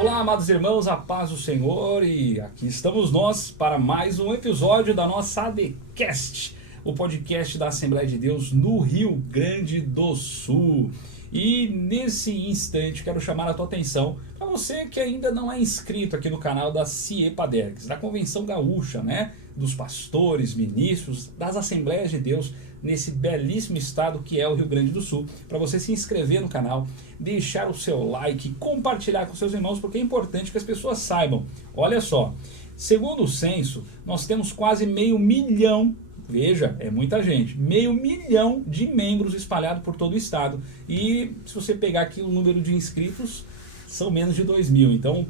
Olá, amados irmãos, a paz do Senhor, e aqui estamos nós para mais um episódio da nossa ADcast, o podcast da Assembleia de Deus no Rio Grande do Sul. E nesse instante quero chamar a tua atenção para você que ainda não é inscrito aqui no canal da CIE Padergs, da Convenção Gaúcha, né? Dos pastores, ministros, das Assembleias de Deus nesse belíssimo estado que é o Rio Grande do Sul, para você se inscrever no canal, deixar o seu like, compartilhar com seus irmãos, porque é importante que as pessoas saibam. Olha só, segundo o censo, nós temos quase 500 mil, veja, é muita gente, 500 mil de membros espalhados por todo o estado, e se você pegar aqui o número de inscritos, são menos de 2.000, então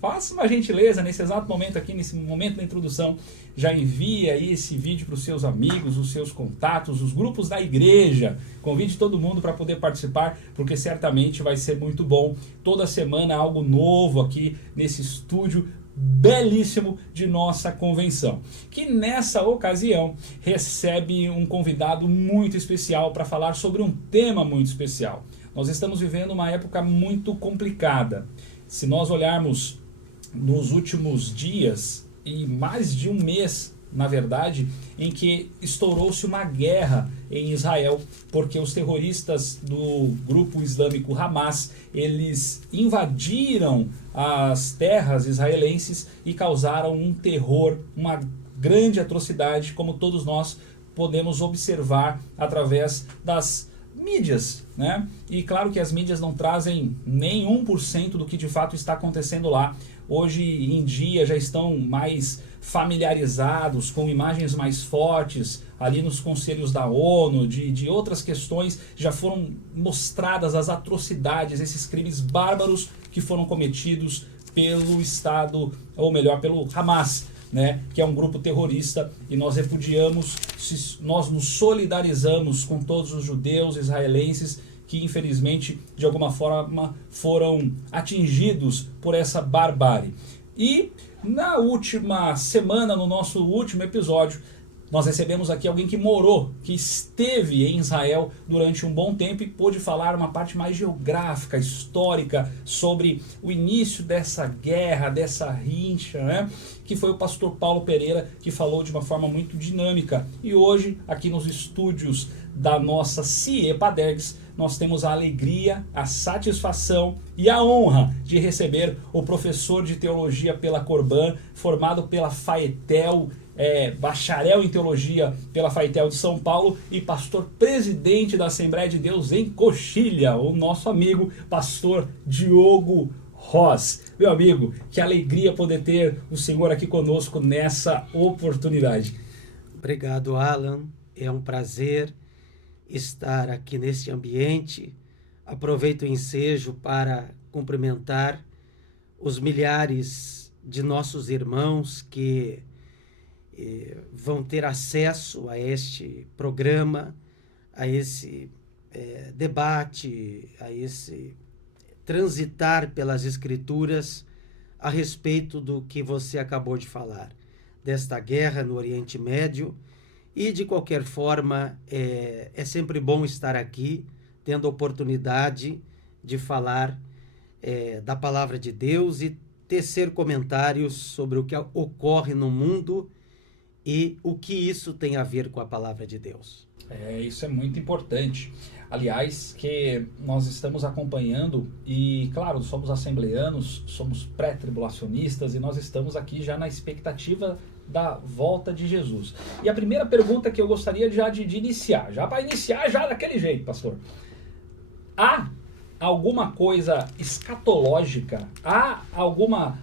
faça uma gentileza nesse exato momento aqui, nesse momento da introdução, já envia aí esse vídeo para os seus amigos, os seus contatos, os grupos da igreja. Convide todo mundo para poder participar, porque certamente vai ser muito bom. Toda semana algo novo aqui nesse estúdio belíssimo de nossa convenção, que nessa ocasião recebe um convidado muito especial para falar sobre um tema muito especial. Nós estamos vivendo uma época muito complicada. Se nós olharmos nos últimos dias, e mais de um mês, na verdade, em que estourou-se uma guerra em Israel, porque os terroristas do grupo islâmico Hamas, eles invadiram as terras israelenses e causaram um terror, uma grande atrocidade, como todos nós podemos observar através das mídias, né? E claro que as mídias não trazem nem 1% do que de fato está acontecendo lá. Hoje em dia já estão mais familiarizados com imagens mais fortes ali nos conselhos da ONU, de outras questões, já foram mostradas as atrocidades, esses crimes bárbaros que foram cometidos pelo Estado, ou melhor, pelo Hamas, né, que é um grupo terrorista, e nós repudiamos, nós nos solidarizamos com todos os judeus israelenses que infelizmente de alguma forma foram atingidos por essa barbárie. E na última semana, no nosso último episódio, nós recebemos aqui alguém que morou, que esteve em Israel durante um bom tempo e pôde falar uma parte mais geográfica, histórica, sobre o início dessa guerra, dessa rincha, né? Que foi o pastor Paulo Pereira, que falou de uma forma muito dinâmica. E hoje, aqui nos estúdios da nossa CIE Padergs, nós temos a alegria, a satisfação e a honra de receber o professor de teologia pela Corban, formado pela Faetel, bacharel em teologia pela Faetel de São Paulo e pastor presidente da Assembleia de Deus em Coxilha, o nosso amigo pastor Diogo Ross. Meu amigo, que alegria poder ter o senhor aqui conosco nessa oportunidade. Obrigado, Alan. É um prazer estar aqui neste ambiente. Aproveito o ensejo para cumprimentar os milhares de nossos irmãos que vão ter acesso a este programa, a esse debate, a esse transitar pelas Escrituras a respeito do que você acabou de falar, desta guerra no Oriente Médio. E, de qualquer forma, é sempre bom estar aqui, tendo a oportunidade de falar da Palavra de Deus e tecer comentários sobre o que ocorre no mundo e o que isso tem a ver com a Palavra de Deus. Isso é muito importante. Aliás, que nós estamos acompanhando e, claro, somos assembleanos, somos pré-tribulacionistas e nós estamos aqui já na expectativa da volta de Jesus. E a primeira pergunta que eu gostaria já de iniciar, já para iniciar já daquele jeito, pastor. Há alguma coisa escatológica? Há alguma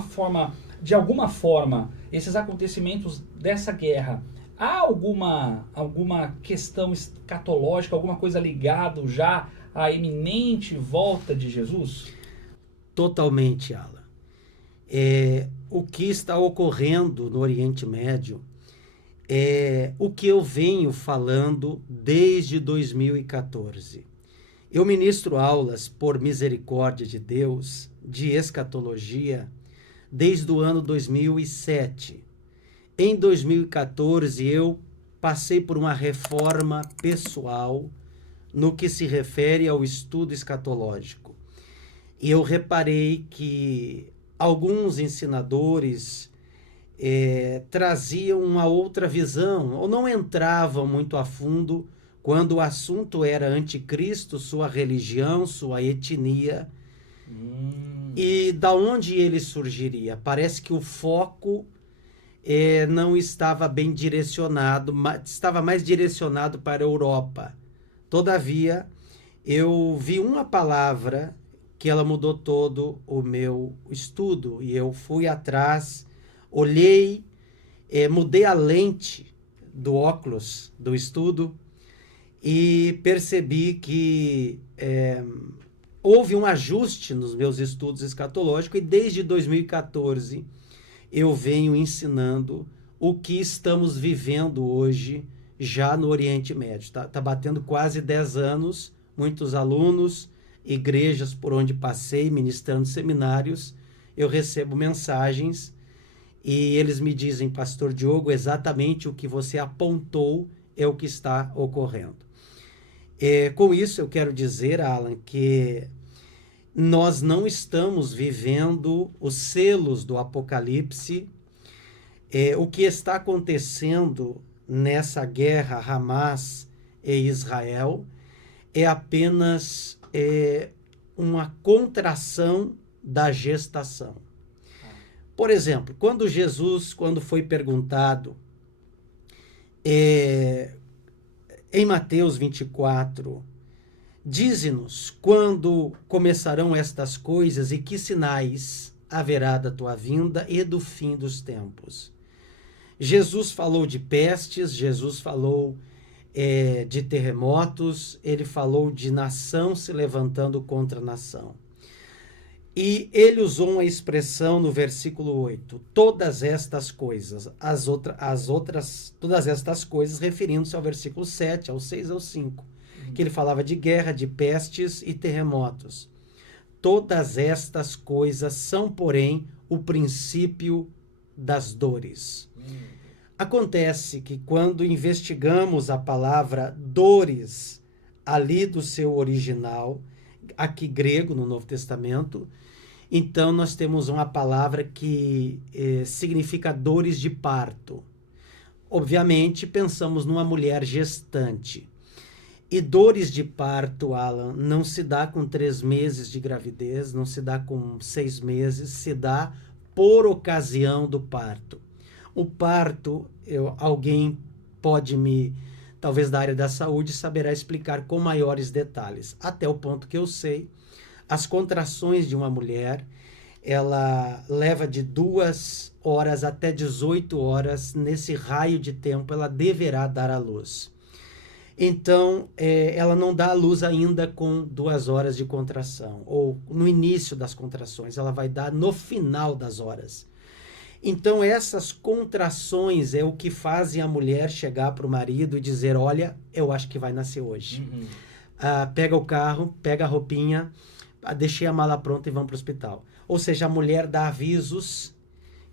forma, de alguma forma, esses acontecimentos dessa guerra, há alguma questão escatológica, alguma coisa ligada já à iminente volta de Jesus? Totalmente, Alan. O que está ocorrendo no Oriente Médio é o que eu venho falando desde 2014. Eu ministro aulas, por misericórdia de Deus, de escatologia desde o ano 2007. Em 2014, eu passei por uma reforma pessoal no que se refere ao estudo escatológico. E eu reparei que alguns ensinadores traziam uma outra visão, ou não entravam muito a fundo quando o assunto era anticristo, sua religião, sua etnia, e da onde ele surgiria. Parece que o foco não estava bem direcionado, estava mais direcionado para a Europa. Todavia, eu vi uma palavra que ela mudou todo o meu estudo, e eu fui atrás, olhei, mudei a lente do óculos do estudo e percebi que houve um ajuste nos meus estudos escatológicos, e desde 2014 eu venho ensinando o que estamos vivendo hoje já no Oriente Médio. Tá batendo quase 10 anos, muitos alunos, igrejas por onde passei, ministrando seminários, eu recebo mensagens e eles me dizem: Pastor Diogo, exatamente o que você apontou é o que está ocorrendo. Com isso eu quero dizer, Alan, que nós não estamos vivendo os selos do Apocalipse. O que está acontecendo nessa guerra Hamas e Israel é apenas uma contração da gestação. Por exemplo, quando Jesus, quando foi perguntado em Mateus 24, dize-nos quando começarão estas coisas e que sinais haverá da tua vinda e do fim dos tempos. Jesus falou de pestes, Jesus falou de terremotos, ele falou de nação se levantando contra nação. E ele usou uma expressão no versículo 8, todas estas coisas, todas estas coisas, referindo-se ao versículo 7, ao 6, ao 5, que ele falava de guerra, de pestes e terremotos. Todas estas coisas são, porém, o princípio das dores. Acontece que quando investigamos a palavra dores ali do seu original, aqui grego no Novo Testamento, então nós temos uma palavra que significa dores de parto. Obviamente pensamos numa mulher gestante. E dores de parto, Alan, não se dá com 3 meses de gravidez, não se dá com 6 meses, se dá por ocasião do parto. O parto, alguém pode talvez da área da saúde, saberá explicar com maiores detalhes. Até o ponto que eu sei, as contrações de uma mulher, ela leva de 2 horas até 18 horas, nesse raio de tempo ela deverá dar à luz. Então, ela não dá à luz ainda com 2 horas de contração, ou no início das contrações, ela vai dar no final das horas. Então, essas contrações é o que fazem a mulher chegar para o marido e dizer: olha, eu acho que vai nascer hoje. Pega o carro, pega a roupinha, deixei a mala pronta e vamos para o hospital. Ou seja, a mulher dá avisos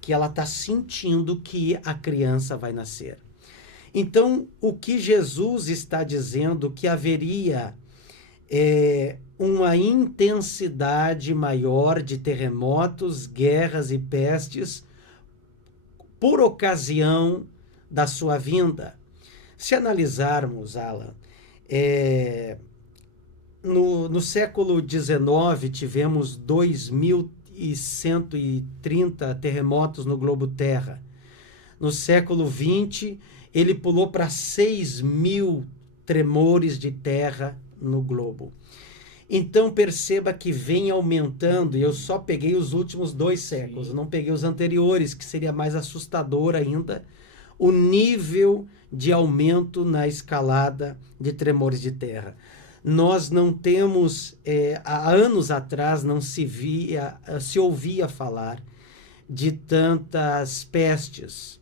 que ela está sentindo que a criança vai nascer. Então, o que Jesus está dizendo que haveria uma intensidade maior de terremotos, guerras e pestes por ocasião da sua vinda. Se analisarmos, Alan, no século XIX tivemos 2.130 terremotos no globo terra. No século XX, ele pulou para 6.000 tremores de terra no globo. Então perceba que vem aumentando, e eu só peguei os últimos 2 séculos, eu não peguei os anteriores, que seria mais assustador ainda, o nível de aumento na escalada de tremores de terra. Nós não temos, há anos atrás não se ouvia falar de tantas pestes,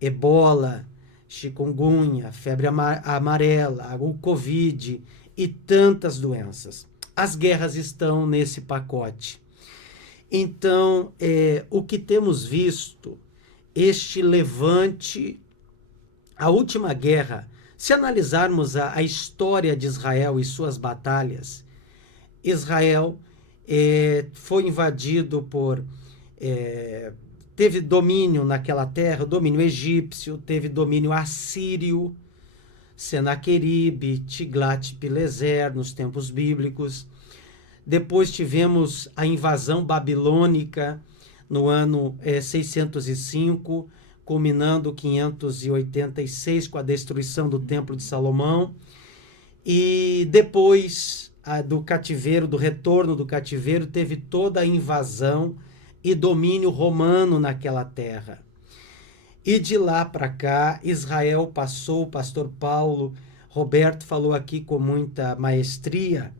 ebola, chikungunya, febre amarela, o Covid e tantas doenças. As guerras estão nesse pacote. Então, o que temos visto, este levante, a última guerra, se analisarmos a história de Israel e suas batalhas, Israel foi invadido teve domínio naquela terra, domínio egípcio, teve domínio assírio, Senaqueribe, Tiglat-Pileser, nos tempos bíblicos. Depois tivemos a invasão babilônica no ano 605, culminando 586 com a destruição do Templo de Salomão. E depois do cativeiro, do retorno do cativeiro, teve toda a invasão e domínio romano naquela terra. E de lá para cá, Israel passou, o pastor Paulo Roberto falou aqui com muita maestria,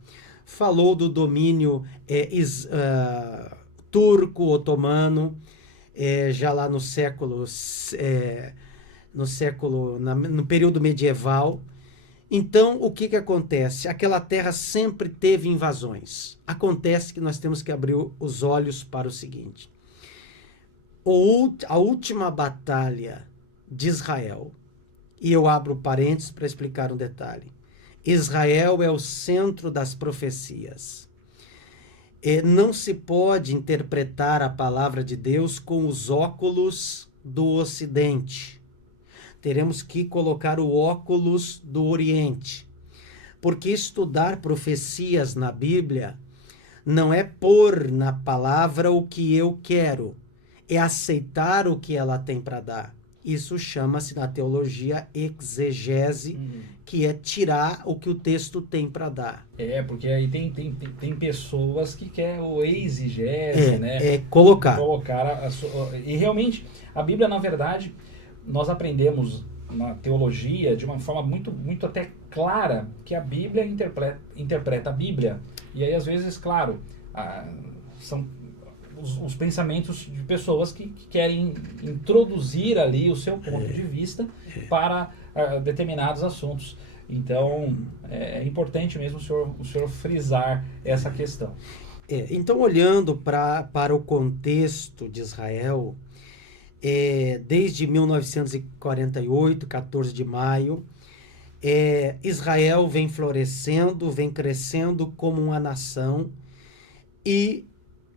falou do domínio turco-otomano, já lá no período medieval. Então, o que acontece? Aquela terra sempre teve invasões. Acontece que nós temos que abrir os olhos para o seguinte. A última batalha de Israel, e eu abro parênteses para explicar um detalhe. Israel é o centro das profecias. Não se pode interpretar a palavra de Deus com os óculos do Ocidente. Teremos que colocar o óculos do Oriente. Porque estudar profecias na Bíblia não é pôr na palavra o que eu quero, é aceitar o que ela tem para dar. Isso chama-se na teologia exegese, que é tirar o que o texto tem para dar. Porque aí tem pessoas que querem o exegese, né? Colocar e realmente, a Bíblia, na verdade, nós aprendemos na teologia de uma forma muito, muito até clara que a Bíblia interpreta a Bíblia. E aí, às vezes, claro, são os pensamentos de pessoas que querem introduzir ali o seu ponto de vista para determinados assuntos. Então, é importante mesmo o senhor frisar essa questão. Então, olhando para o contexto de Israel, desde 1948, 14 de maio, Israel vem florescendo, vem crescendo como uma nação e,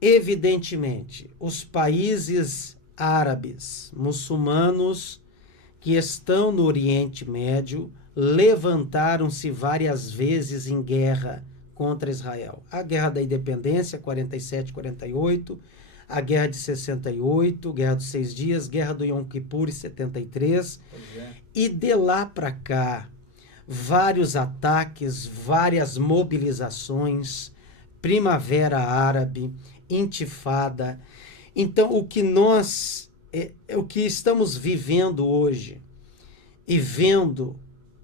evidentemente, os países árabes, muçulmanos que estão no Oriente Médio levantaram-se várias vezes em guerra contra Israel. A Guerra da Independência, 47, 48, a Guerra de 68, Guerra dos 6 Dias, Guerra do Yom Kippur, 73. E de lá para cá, vários ataques, várias mobilizações, Primavera Árabe, Intifada. Então, o que estamos vivendo hoje e vendo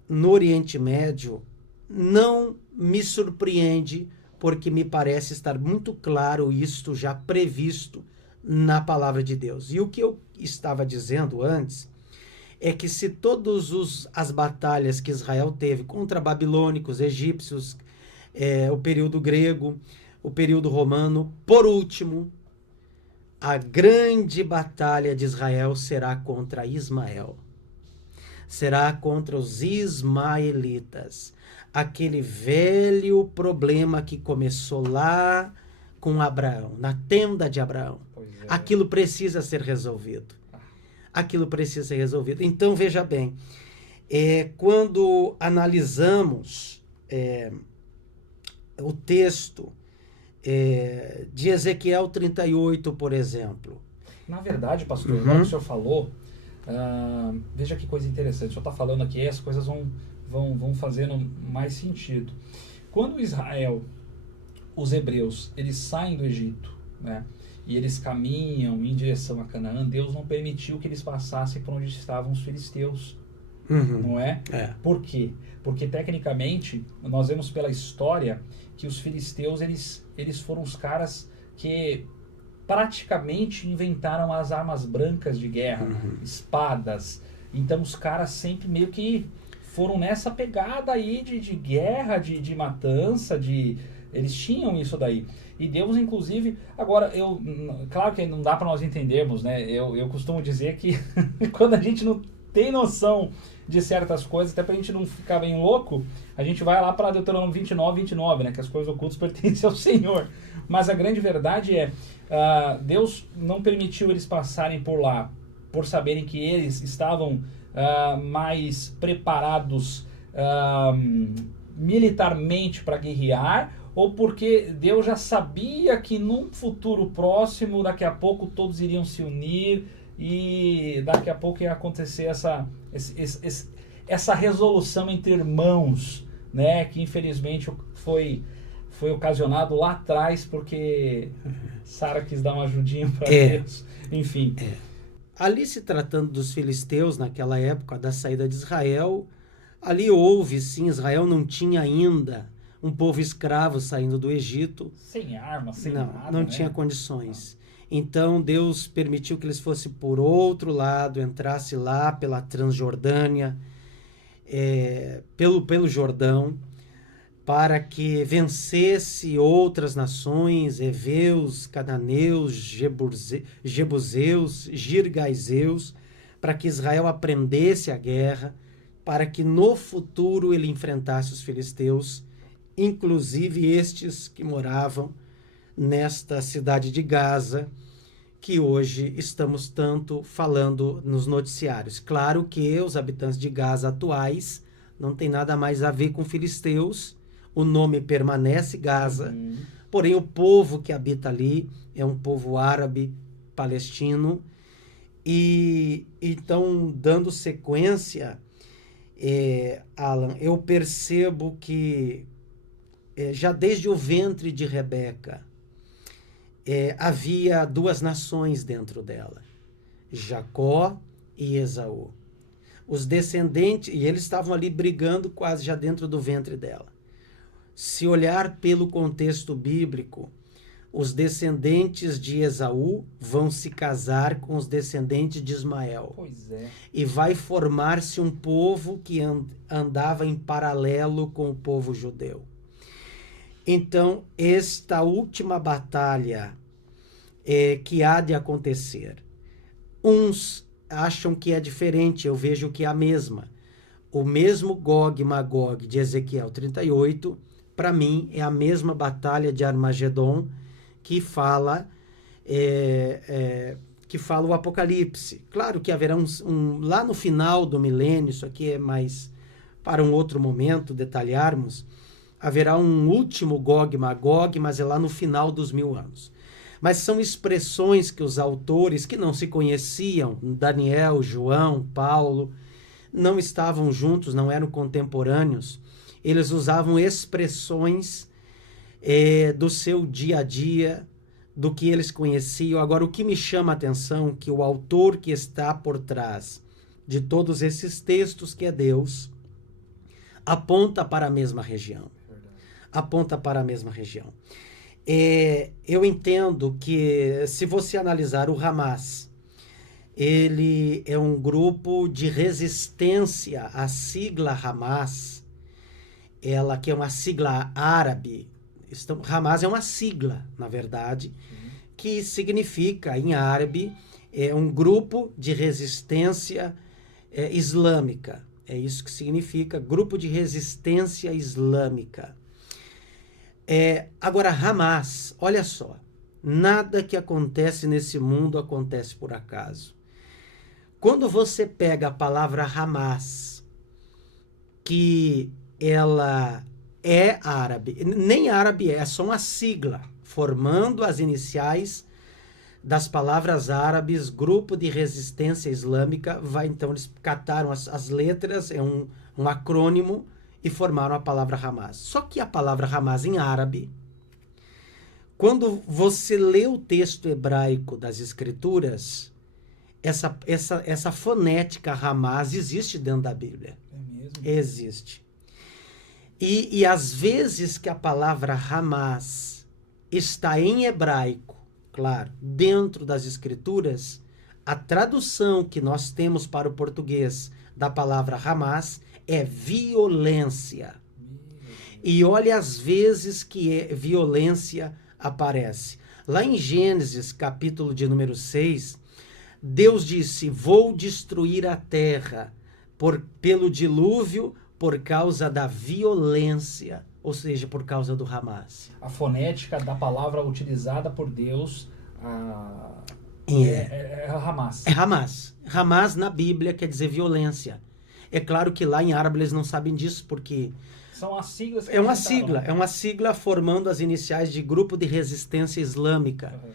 no Oriente Médio não me surpreende, porque me parece estar muito claro isto já previsto na palavra de Deus. E o que eu estava dizendo antes é que se todas as batalhas que Israel teve contra babilônicos, egípcios, o período grego, o período romano, por último, a grande batalha de Israel será contra Ismael. Será contra os ismaelitas. Aquele velho problema que começou lá com Abraão, na tenda de Abraão. Aquilo precisa ser resolvido. Aquilo precisa ser resolvido. Então, veja bem, quando analisamos o texto de Ezequiel 38, por exemplo. Na verdade, pastor, o que o senhor falou, veja que coisa interessante. O senhor está falando aqui, as coisas vão fazendo mais sentido. Quando Israel, os hebreus, eles saem do Egito, né, e eles caminham em direção a Canaã, Deus não permitiu que eles passassem por onde estavam os filisteus. Não é? Por quê? Porque tecnicamente nós vemos pela história que os filisteus eles foram os caras que praticamente inventaram as armas brancas de guerra, espadas. Então os caras sempre meio que foram nessa pegada aí de guerra, de matança, eles tinham isso daí. E Deus, inclusive, agora, claro que não dá para nós entendermos, né? Eu costumo dizer que quando a gente não tem noção de certas coisas, até pra gente não ficar bem louco, a gente vai lá para Deuteronômio 29, né, que as coisas ocultas pertencem ao Senhor. Mas a grande verdade é, Deus não permitiu eles passarem por lá, por saberem que eles estavam mais preparados militarmente para guerrear, ou porque Deus já sabia que num futuro próximo, daqui a pouco todos iriam se unir e daqui a pouco ia acontecer essa resolução entre irmãos, né, que infelizmente foi ocasionado lá atrás porque Sara quis dar uma ajudinha para Deus, enfim. Ali, se tratando dos filisteus naquela época da saída de Israel, ali houve, sim, Israel não tinha ainda um povo escravo saindo do Egito. Sem armas, sem nada. Não tinha condições. Então Deus permitiu que eles fossem por outro lado, entrasse lá pela Transjordânia, pelo Jordão, para que vencesse outras nações, heveus, cananeus, jebuseus, girgazeus, para que Israel aprendesse a guerra, para que no futuro ele enfrentasse os filisteus, inclusive estes que moravam nesta cidade de Gaza, que hoje estamos tanto falando nos noticiários. Claro que os habitantes de Gaza atuais não tem nada mais a ver com filisteus, o nome permanece Gaza, porém o povo que habita ali é um povo árabe, palestino, e então, dando sequência, Alan, eu percebo que já desde o ventre de Rebeca, havia duas nações dentro dela, Jacó e Esaú. Os descendentes, e eles estavam ali brigando quase já dentro do ventre dela. Se olhar pelo contexto bíblico, os descendentes de Esaú vão se casar com os descendentes de Ismael. Pois é. E vai formar-se um povo que andava em paralelo com o povo judeu. Então, esta última batalha que há de acontecer, uns acham que é diferente, eu vejo que é a mesma. O mesmo Gog e Magog de Ezequiel 38, para mim, é a mesma batalha de Armagedon que fala o Apocalipse. Claro que haverá lá no final do milênio, isso aqui é mais para um outro momento detalharmos, haverá um último Gog e Magog, mas é lá no final dos 1000 anos. Mas são expressões que os autores que não se conheciam, Daniel, João, Paulo, não estavam juntos, não eram contemporâneos, eles usavam expressões do seu dia a dia, do que eles conheciam. Agora, o que me chama a atenção é que o autor que está por trás de todos esses textos, que é Deus, aponta para a mesma região. Aponta para a mesma região. Eu entendo que, se você analisar o Hamas, ele é um grupo de resistência à sigla Hamas, ela que é uma sigla árabe. Hamas é uma sigla, na verdade, que significa, em árabe, um grupo de resistência islâmica. É isso que significa, grupo de resistência islâmica. Agora, Hamas, olha só, nada que acontece nesse mundo acontece por acaso. Quando você pega a palavra Hamas, que ela é árabe, nem árabe é só uma sigla, formando as iniciais das palavras árabes, grupo de resistência islâmica, então eles cataram as letras, é um acrônimo, e formaram a palavra Hamas. Só que a palavra Hamas em árabe, quando você lê o texto hebraico das escrituras, essa fonética Hamas existe dentro da Bíblia. É mesmo? Existe. E às vezes que a palavra Hamas está em hebraico, claro, dentro das escrituras, a tradução que nós temos para o português da palavra Hamas é violência. E olha as vezes que violência aparece. Lá em Gênesis, capítulo de número 6, Deus disse: vou destruir a terra pelo dilúvio por causa da violência, ou seja, por causa do Hamas. A fonética da palavra utilizada por Deus é Hamas. É Hamas. Hamas na Bíblia quer dizer violência. É claro que lá em árabe eles não sabem disso, porque são as siglas que é uma sigla formando as iniciais de Grupo de Resistência Islâmica. Uhum.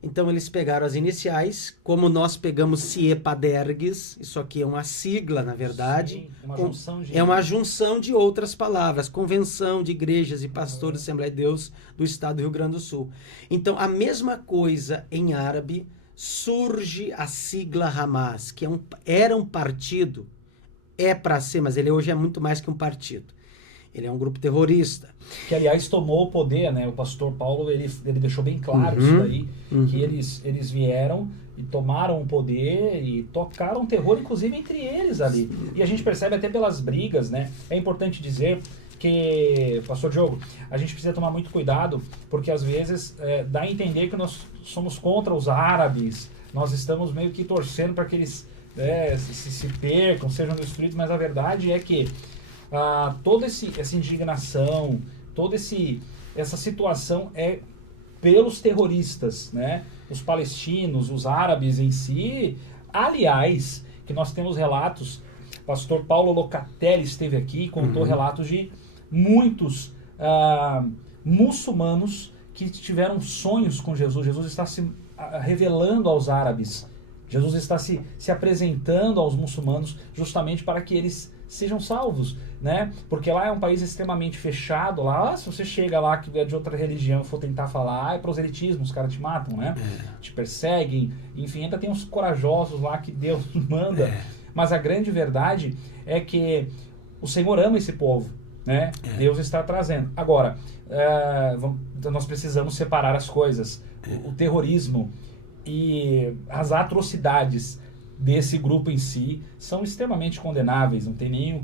Então eles pegaram as iniciais, como nós pegamos Ciepadergues, isso aqui é uma sigla, na verdade. Sim, é uma junção de outras palavras, Convenção de Igrejas e Pastores da Assembleia de Deus do Estado do Rio Grande do Sul. Então a mesma coisa em árabe, surge a sigla Hamas, que era um partido, é para ser, mas ele hoje é muito mais que um partido. Ele é um grupo terrorista. Que, aliás, tomou o poder, né? O pastor Paulo, ele deixou bem claro isso daí, que eles vieram e tomaram o poder e tocaram terror, inclusive, entre eles ali. E a gente percebe até pelas brigas, né? É importante dizer que, pastor Diogo, a gente precisa tomar muito cuidado, porque às vezes dá a entender que nós somos contra os árabes, nós estamos meio que torcendo para que eles se percam, sejam destruídos, mas a verdade é que toda essa indignação, toda essa situação é pelos terroristas, né? Os palestinos, os árabes em si. Aliás, que nós temos relatos, pastor Paulo Locatelli esteve aqui e contou relatos de muitos muçulmanos que tiveram sonhos com Jesus. Jesus está se revelando aos árabes. Jesus está se apresentando aos muçulmanos justamente para que eles sejam salvos, né? Porque lá é um país extremamente fechado. Lá, se você chega lá que é de outra religião e for tentar falar, é proselitismo, os caras te matam, né? Te perseguem, enfim, ainda tem uns corajosos lá que Deus manda. Mas a grande verdade é que o Senhor ama esse povo, né? Deus está trazendo. Agora, então nós precisamos separar as coisas. O terrorismo e as atrocidades desse grupo em si são extremamente condenáveis, não tem nem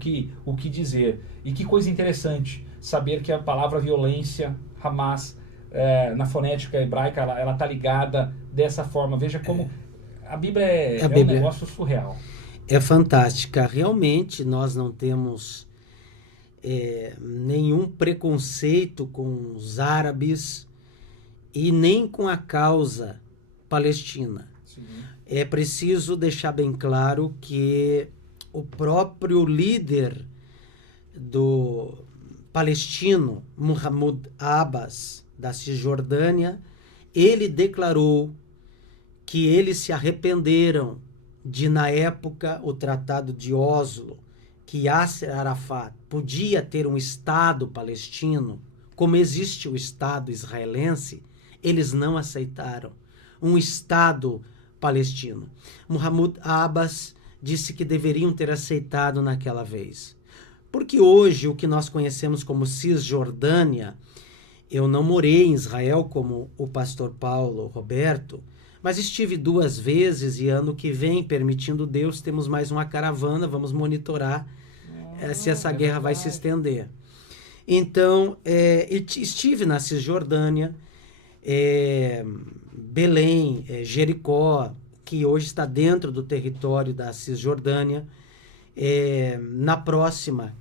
o que dizer. E que coisa interessante saber que a palavra violência, Hamas, na fonética hebraica, ela está ligada dessa forma. Veja como a Bíblia é um negócio surreal. É fantástica. Realmente nós não temos nenhum preconceito com os árabes e nem com a causa palestina. Sim. É preciso deixar bem claro que o próprio líder do palestino, Mahmoud Abbas, da Cisjordânia, ele declarou que eles se arrependeram de, na época, o Tratado de Oslo, que Yasser Arafat podia ter um Estado palestino, como existe o Estado israelense, eles não aceitaram um Estado palestino. Mahmoud Abbas disse que deveriam ter aceitado naquela vez. Porque hoje o que nós conhecemos como Cisjordânia, eu não morei em Israel como o pastor Paulo Roberto, mas estive 2 vezes e ano que vem, permitindo Deus, temos mais uma caravana, vamos monitorar se essa guerra vai se estender. Então, estive na Cisjordânia, Belém, Jericó, que hoje está dentro do território da Cisjordânia. Na próxima,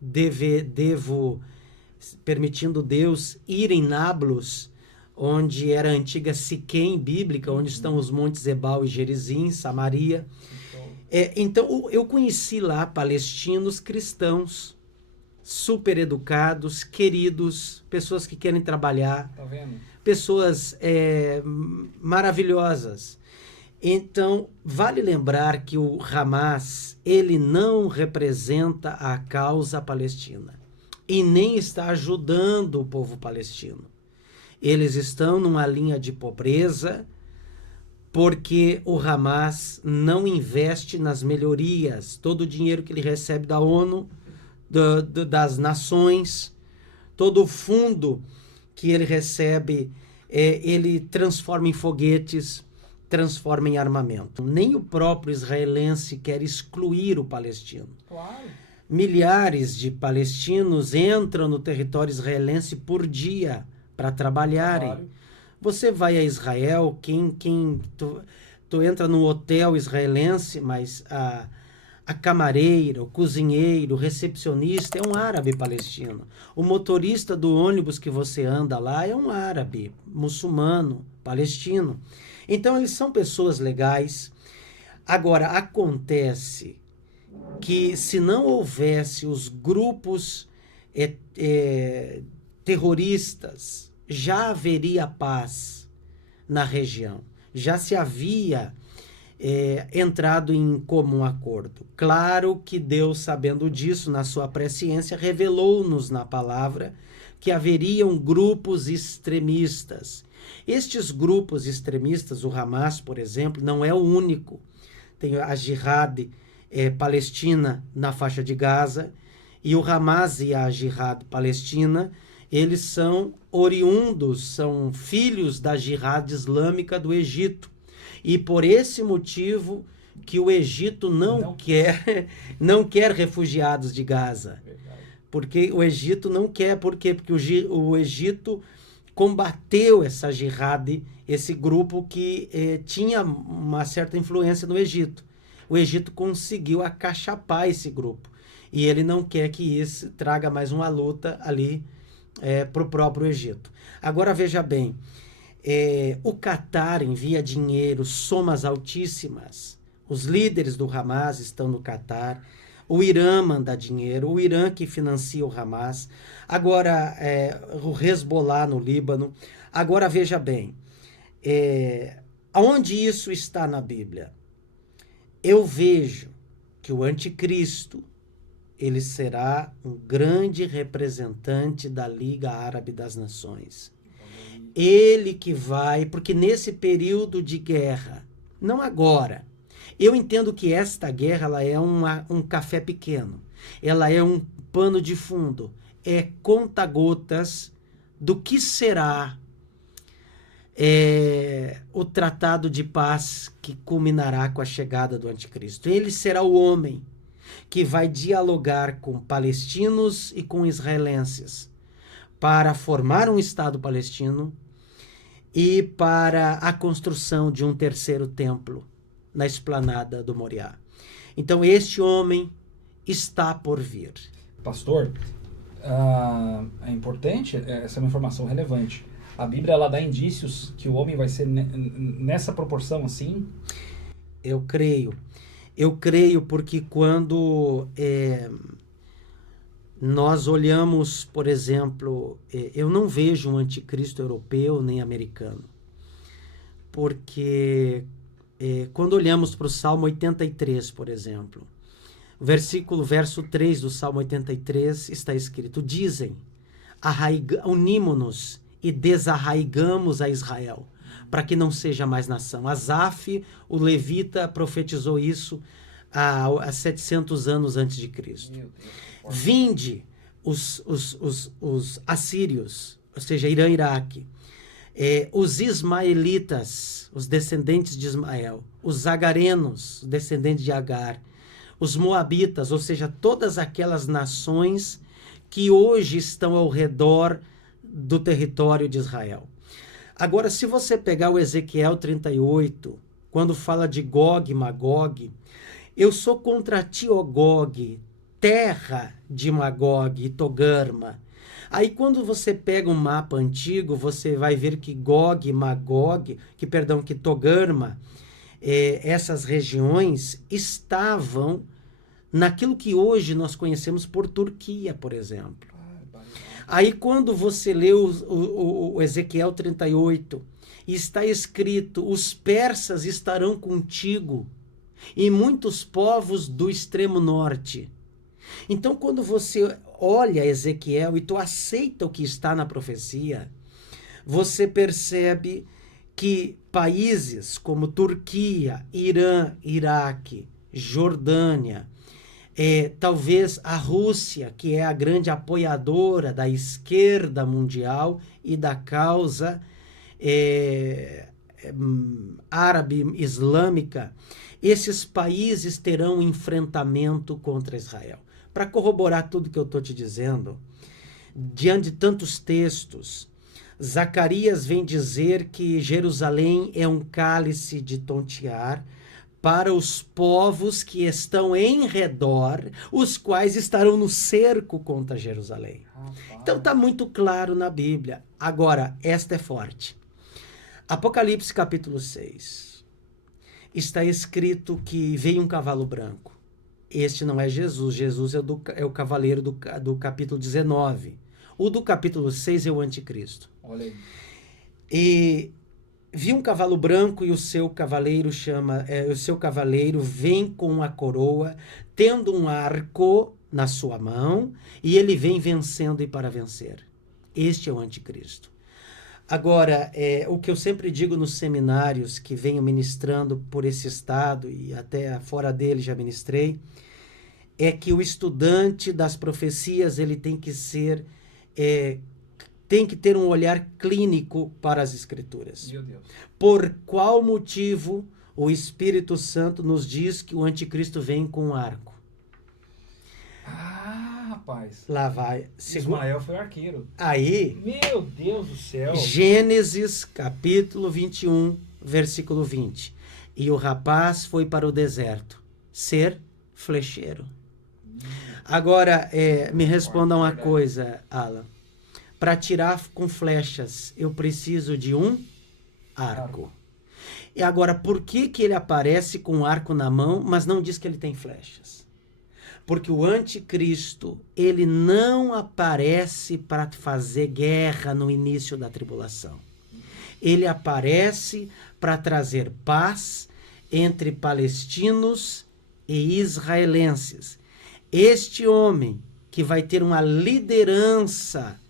devo, permitindo Deus, ir em Nablus, onde era a antiga Siquém bíblica, onde estão os montes Ebal e Gerizim, Samaria. Então, eu conheci lá palestinos cristãos, super educados, queridos, pessoas que querem trabalhar. Tá vendo? Pessoas maravilhosas. Então, vale lembrar que o Hamas, ele não representa a causa palestina e nem está ajudando o povo palestino. Eles estão numa linha de pobreza porque o Hamas não investe nas melhorias. Todo o dinheiro que ele recebe da ONU, das nações, todo o fundo que ele recebe, ele transforma em foguetes, transforma em armamento. Nem o próprio israelense quer excluir o palestino. Claro. Milhares de palestinos entram no território israelense por dia para trabalharem. Claro. Você vai a Israel, Tu entra num hotel israelense, mas a camareira, o cozinheiro, o recepcionista é um árabe palestino. O motorista do ônibus que você anda lá é um árabe, muçulmano, palestino. Então, eles são pessoas legais. Agora, acontece que se não houvesse os grupos terroristas, já haveria paz na região. Já se havia entrado em comum acordo. Claro que Deus, sabendo disso, na sua presciência, revelou-nos na palavra que haveriam grupos extremistas. Estes grupos extremistas, o Hamas, por exemplo, não é o único. Tem a Jihad palestina na faixa de Gaza, e o Hamas e a Jihad palestina, eles são oriundos, são filhos da Jihad islâmica do Egito. E por esse motivo que o Egito não quer refugiados de Gaza. Verdade. Porque o Egito não quer, por quê? Porque o Egito combateu essa Jihad, esse grupo que tinha uma certa influência no Egito. O Egito conseguiu acachapar esse grupo. E ele não quer que isso traga mais uma luta ali para o próprio Egito. Agora veja bem, o Catar envia dinheiro, somas altíssimas. Os líderes do Hamas estão no Catar. O Irã manda dinheiro, o Irã que financia o Hamas. Agora, o Hezbollah no Líbano. Agora, veja bem, aonde isso está na Bíblia? Eu vejo que o anticristo, ele será um grande representante da Liga Árabe das Nações. Ele que vai, porque nesse período de guerra, não agora, eu entendo que esta guerra ela é um café pequeno, ela é um pano de fundo, é conta-gotas do que será o tratado de paz que culminará com a chegada do anticristo. Ele será o homem que vai dialogar com palestinos e com israelenses para formar um Estado palestino e para a construção de um terceiro templo na esplanada do Moriá. Então, este homem está por vir. Pastor, é importante, essa é uma informação relevante. A Bíblia ela dá indícios que o homem vai ser nessa proporção assim? Eu creio porque quando nós olhamos, por exemplo, eu não vejo um anticristo europeu nem americano, porque quando olhamos para o Salmo 83, por exemplo, verso 3 do Salmo 83 está escrito: dizem, unímonos e desarraigamos a Israel, para que não seja mais nação. Asaf, o levita, profetizou isso há 700 anos antes de Cristo. Vinde os assírios, ou seja, Irã e Iraque, os ismaelitas, os descendentes de Ismael, os agarenos, descendentes de Agar, os moabitas, ou seja, todas aquelas nações que hoje estão ao redor do território de Israel. Agora, se você pegar o Ezequiel 38, quando fala de Gog e Magog, eu sou contra ti, ó Gog, terra de Magog e Togarma. Aí quando você pega um mapa antigo, você vai ver que Gog e Magog, que Togarma, essas regiões estavam naquilo que hoje nós conhecemos por Turquia, por exemplo. Aí quando você lê o Ezequiel 38, está escrito: os persas estarão contigo e muitos povos do extremo norte. Então quando você olha Ezequiel e tu aceita o que está na profecia, você percebe que países como Turquia, Irã, Iraque, Jordânia, talvez a Rússia, que é a grande apoiadora da esquerda mundial e da causa árabe islâmica, esses países terão um enfrentamento contra Israel. Para corroborar tudo que eu estou te dizendo, diante de tantos textos, Zacarias vem dizer que Jerusalém é um cálice de tontear para os povos que estão em redor, os quais estarão no cerco contra Jerusalém. Então está muito claro na Bíblia. Agora, esta é forte. Apocalipse capítulo 6. Está escrito que veio um cavalo branco. Este não é Jesus. Jesus é o cavaleiro do capítulo 19. O do capítulo 6 é o anticristo. Olha aí. E vi um cavalo branco e o seu cavaleiro vem com a coroa, tendo um arco na sua mão, e ele vem vencendo e para vencer. Este é o anticristo. Agora, o que eu sempre digo nos seminários que venho ministrando por esse estado, e até fora dele já ministrei, é que o estudante das profecias ele tem que ter um olhar clínico para as Escrituras. Meu Deus. Por qual motivo o Espírito Santo nos diz que o anticristo vem com um arco? Ah, rapaz. Lá vai. Ismael foi o arqueiro. Aí, Meu Deus do céu. Gênesis capítulo 21, versículo 20. E o rapaz foi para o deserto ser flecheiro. Agora, me responda uma coisa, Alan. Para atirar com flechas, eu preciso de um arco. E agora, por que ele aparece com um arco na mão, mas não diz que ele tem flechas? Porque o anticristo, ele não aparece para fazer guerra no início da tribulação. Ele aparece para trazer paz entre palestinos e israelenses. Este homem que vai ter uma liderança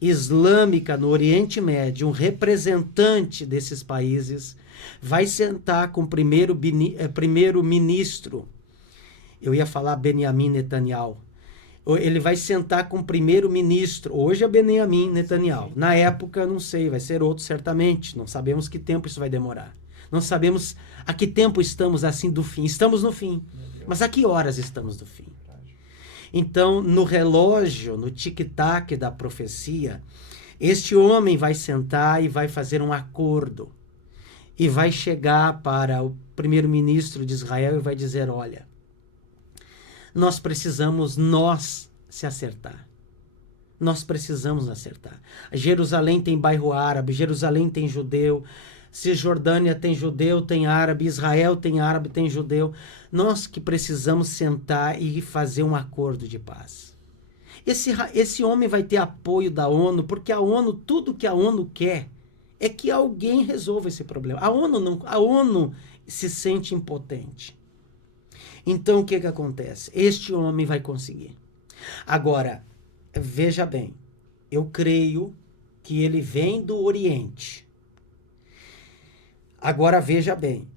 islâmica no Oriente Médio, um representante desses países, vai sentar com o primeiro-ministro, eu ia falar Benjamin Netanyahu, ele vai sentar com o primeiro-ministro, hoje é Benjamin Netanyahu, na época não sei, vai ser outro certamente, não sabemos que tempo isso vai demorar, não sabemos a que tempo estamos assim do fim, estamos no fim, mas a que horas estamos do fim? Então, no relógio, no tic-tac da profecia, este homem vai sentar e vai fazer um acordo. E vai chegar para o primeiro-ministro de Israel e vai dizer, olha, nós precisamos se acertar. Nós precisamos acertar. Jerusalém tem bairro árabe, Jerusalém tem judeu, Cisjordânia tem judeu, tem árabe, Israel tem árabe, tem judeu. Nós que precisamos sentar e fazer um acordo de paz. Esse homem vai ter apoio da ONU, porque a ONU, tudo que a ONU quer é que alguém resolva esse problema. A ONU se sente impotente. Então o que acontece? Este homem vai conseguir. Agora, veja bem, eu creio que ele vem do Oriente. Agora veja bem,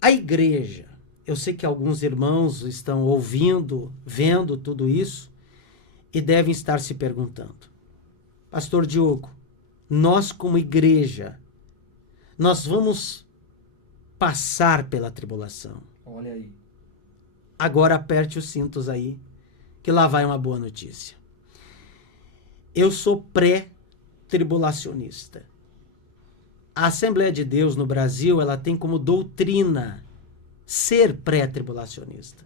a igreja, eu sei que alguns irmãos estão ouvindo, vendo tudo isso e devem estar se perguntando, Pastor Diogo, nós como igreja, nós vamos passar pela tribulação. Olha aí. Agora aperte os cintos aí, que lá vai uma boa notícia. Eu sou pré-tribulacionista. A Assembleia de Deus no Brasil, ela tem como doutrina ser pré-tribulacionista.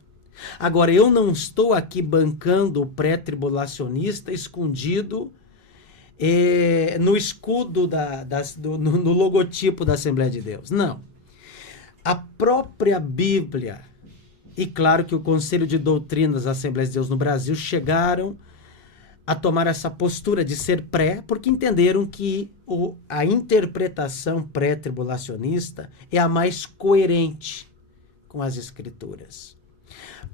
Agora, eu não estou aqui bancando o pré-tribulacionista escondido no escudo, no logotipo da Assembleia de Deus. Não. A própria Bíblia, e claro que o Conselho de Doutrinas das Assembleias de Deus no Brasil chegaram a tomar essa postura de ser pré, porque entenderam que a interpretação pré-tribulacionista é a mais coerente com as Escrituras.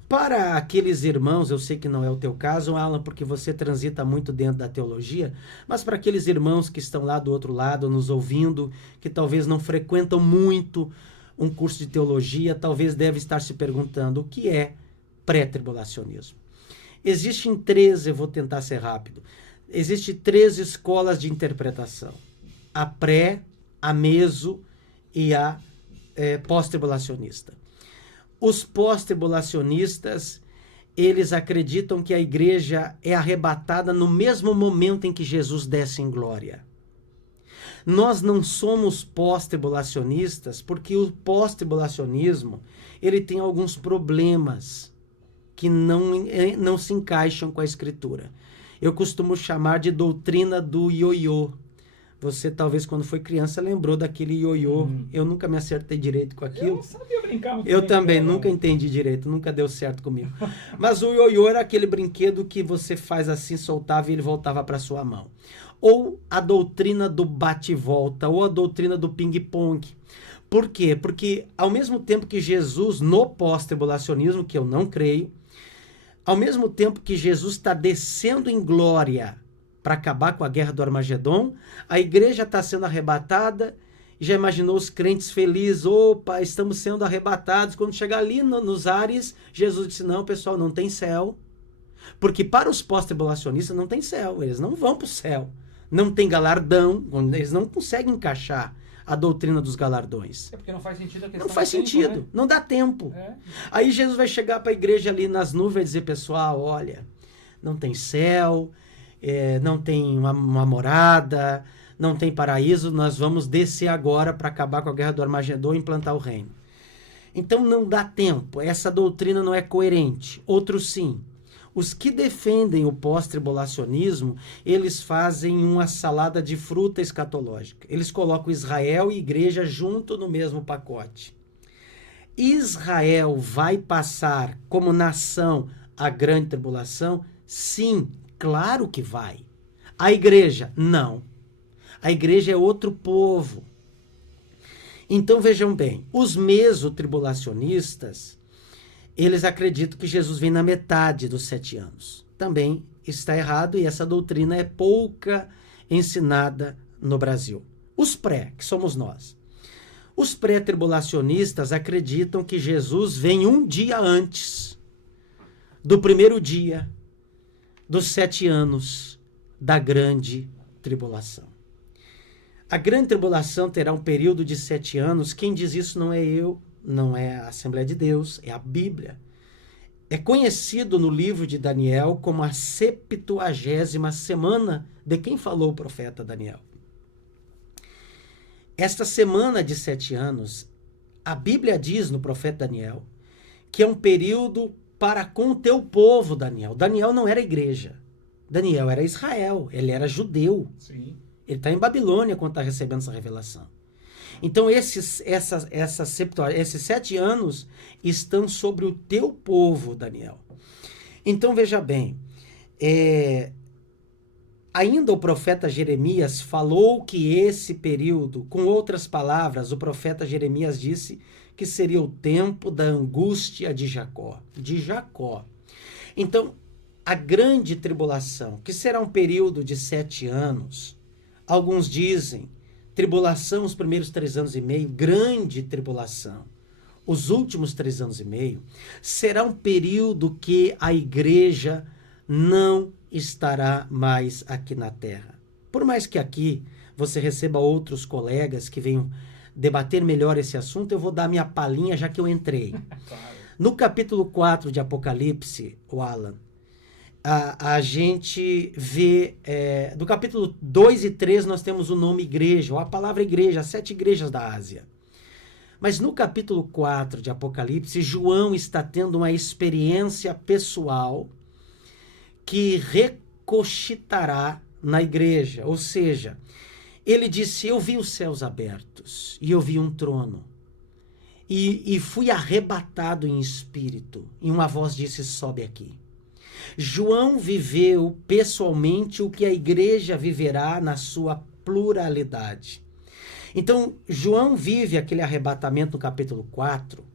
Para aqueles irmãos, eu sei que não é o teu caso, Alan, porque você transita muito dentro da teologia, mas para aqueles irmãos que estão lá do outro lado, nos ouvindo, que talvez não frequentam muito um curso de teologia, talvez deve estar se perguntando o que é pré-tribulacionismo. Existem três, eu vou tentar ser rápido, existem três escolas de interpretação. A pré, a meso e a pós-tribulacionista. Os pós-tribulacionistas, eles acreditam que a igreja é arrebatada no mesmo momento em que Jesus desce em glória. Nós não somos pós-tribulacionistas porque o pós-tribulacionismo ele tem alguns problemas que não se encaixam com a Escritura. Eu costumo chamar de doutrina do ioiô. Você talvez quando foi criança lembrou daquele ioiô. Eu nunca me acertei direito com aquilo. Eu não sabia brincar muito Eu bem, também cara. nunca entendi direito, nunca deu certo comigo. Mas o ioiô era aquele brinquedo que você faz assim, soltava e ele voltava para sua mão. Ou a doutrina do bate-volta, ou a doutrina do ping-pong. Por quê? Porque ao mesmo tempo que Jesus, no pós-tribulacionismo, que eu não creio, ao mesmo tempo que Jesus está descendo em glória para acabar com a guerra do Armagedon, a igreja está sendo arrebatada. Já imaginou os crentes felizes? Opa, estamos sendo arrebatados. Quando chegar ali nos ares, Jesus disse, não, pessoal, não tem céu. Porque para os pós-tribulacionistas não tem céu, eles não vão para o céu. Não tem galardão, eles não conseguem encaixar a doutrina dos galardões. É porque não faz sentido a questão. Não faz do tempo, sentido, né? não dá tempo. Aí Jesus vai chegar para a igreja ali nas nuvens e dizer, pessoal, olha, não tem céu, não tem uma morada, não tem paraíso, nós vamos descer agora para acabar com a guerra do Armagedon e implantar o reino. Então não dá tempo, essa doutrina não é coerente. Outros sim. Os que defendem o pós-tribulacionismo, eles fazem uma salada de fruta escatológica. Eles colocam Israel e igreja junto no mesmo pacote. Israel vai passar como nação a grande tribulação? Sim, claro que vai. A igreja? Não. A igreja é outro povo. Então vejam bem, os mesotribulacionistas, eles acreditam que Jesus vem na metade dos 7 anos. Também está errado e essa doutrina é pouca ensinada no Brasil. Os pré, que somos nós. Os pré-tribulacionistas acreditam que Jesus vem um dia antes do primeiro dia dos 7 anos da grande tribulação. A grande tribulação terá um período de 7 anos. Quem diz isso não é eu, não é a Assembleia de Deus, é a Bíblia. É conhecido no livro de Daniel como a 70ª semana de quem falou o profeta Daniel. Esta semana de 7 anos, a Bíblia diz no profeta Daniel que é um período para com o teu povo, Daniel. Daniel não era igreja. Daniel era Israel, ele era judeu. Sim. Ele está em Babilônia quando está recebendo essa revelação. Então esses 7 anos estão sobre o teu povo, Daniel. Então veja bem, ainda o profeta Jeremias falou que esse período, com outras palavras, o profeta Jeremias disse que seria o tempo da angústia de Jacó. Então, a grande tribulação, que será um período de 7 anos, alguns dizem, tribulação os primeiros 3 anos e meio, grande tribulação, os últimos 3 anos e meio, será um período que a igreja não estará mais aqui na terra. Por mais que aqui você receba outros colegas que venham debater melhor esse assunto, eu vou dar minha palhinha já que eu entrei. Claro. No capítulo 4 de Apocalipse, o Alan, a gente vê, do capítulo 2 e 3 nós temos o nome igreja, ou a palavra igreja, as 7 igrejas da Ásia. Mas no capítulo 4 de Apocalipse, João está tendo uma experiência pessoal que recochitará na igreja. Ou seja, ele disse, eu vi os céus abertos e eu vi um trono. E fui arrebatado em espírito. E uma voz disse, sobe aqui. João viveu pessoalmente o que a igreja viverá na sua pluralidade. Então, João vive aquele arrebatamento no capítulo 4,